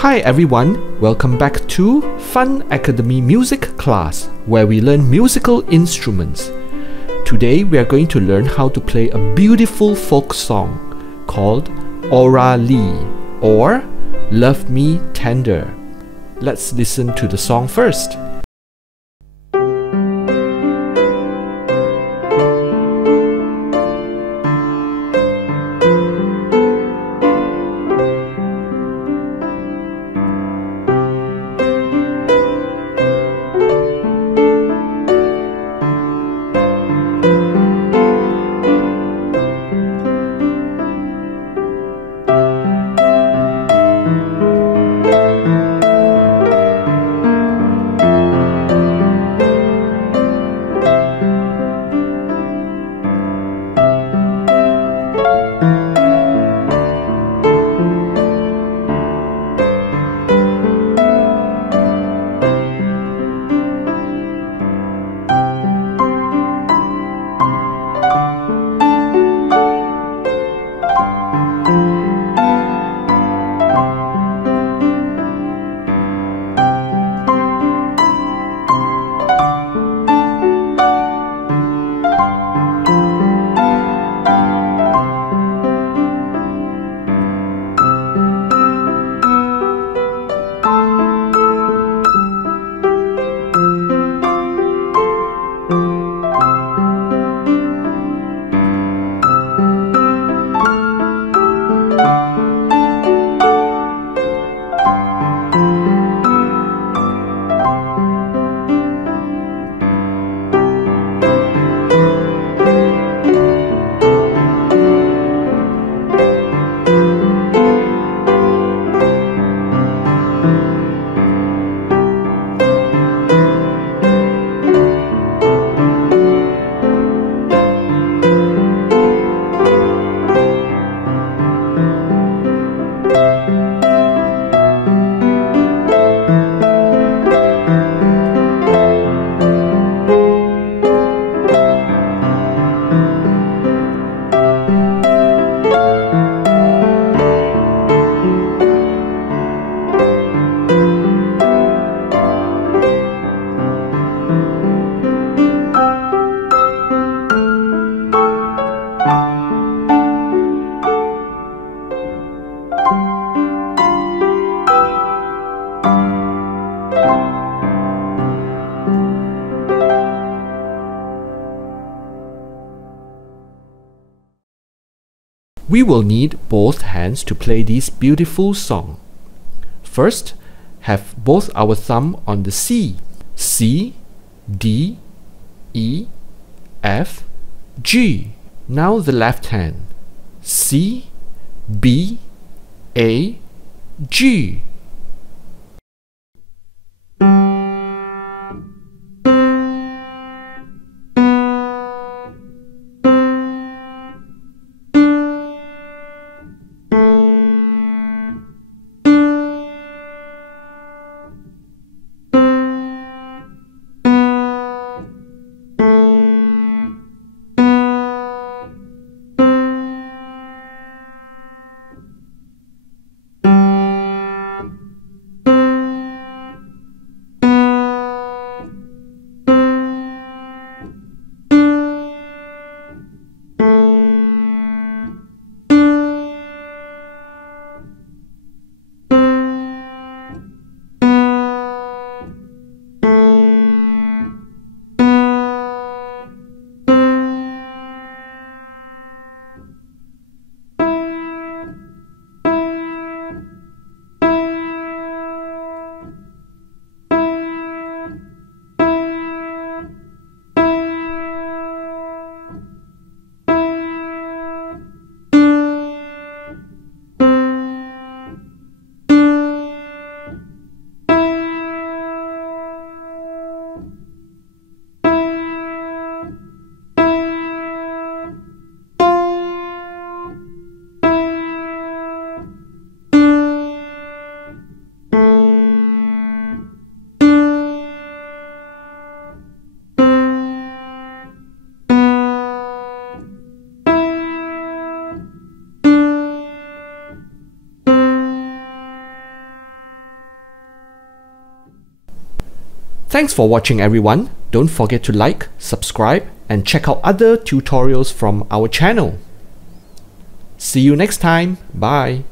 Hi everyone, welcome back to Fun Academy Music class, where we learn musical instruments. Today we are going to learn how to play a beautiful folk song called Ora Lee or Love Me Tender. Let's listen to the song first. We will need both hands to play this beautiful song. First, have both our thumb on the C. C, D, E, F, G. Now the left hand. C, B, A, G. Thanks for watching everyone. Don't forget to like, subscribe, and check out other tutorials from our channel. See you next time. Bye.